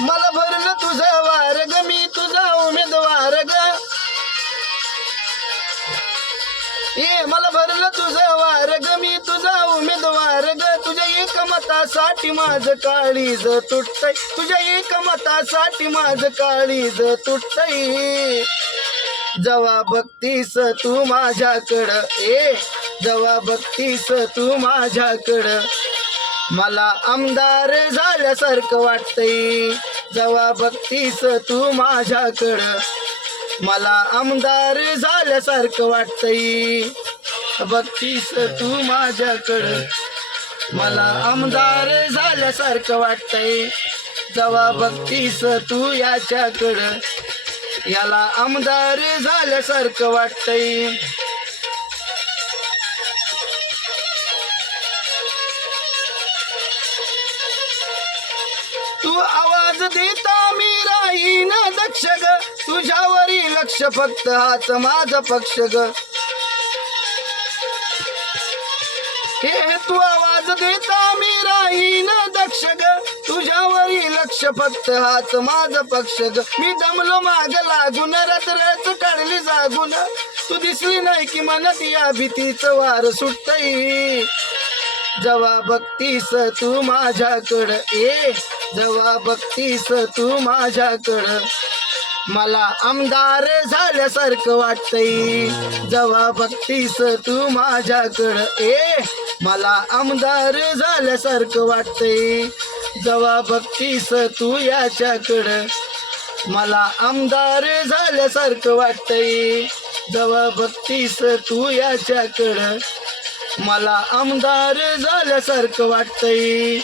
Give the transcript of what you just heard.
मला भरलं तुझं वार ग मी तुझा उमेदवार ग मला भरलं तुझं वार ग मी तुझा उमेदवार ग तुझ्या एकमतासाठी माझं काळीज तुटतंय तुझ्या एकमतासाठी माझं काळीज तुटतंय जेव्हा बघतीस तू माझ्याकडं जेव्हा बघतीस तू माझ्याकडं मला आमदार झाल्यासारखं वाटतंय जेव्हा बघतीस तू माझ्याकडं मला आमदार झाल्यासारखं वाटतंय बघतीस तू माझ्याकडं मला आमदार झाल्यासारखं वाटतंय जेव्हा बघतीस तू याच्याकडं याला आमदार झाल्यासारखं वाटतंय तू आवाज देता मी राहीन दक्ष ग तुझ्यावरी लक्ष फक्त हाच माझा पक्ष ग तू आवाज देता मी राहीन दक्ष ग तुझ्यावरी लक्ष फक्त हाच माझा पक्ष ग मी दमलो माग लागून रात्रच काढली जागून तू दिसली नाही की मनात या भीतीचं वार सुटतंय जेव्हा बघतीस तू माझ्याकडं जेव्हा बघतीस तू माझ्याकडं मला आमदार झाल्यासारखं वाटतंय जेव्हा बघतीस तू माझ्याकडं मला आमदार झाल्यासारखं वाटतंय जेव्हा बघतीस तू याच्याकडं मला आमदार झाल्यासारखं वाटतंय जेव्हा बघतीस तू याच्याकडं मला आमदार झाल्यासारखं वाटतंय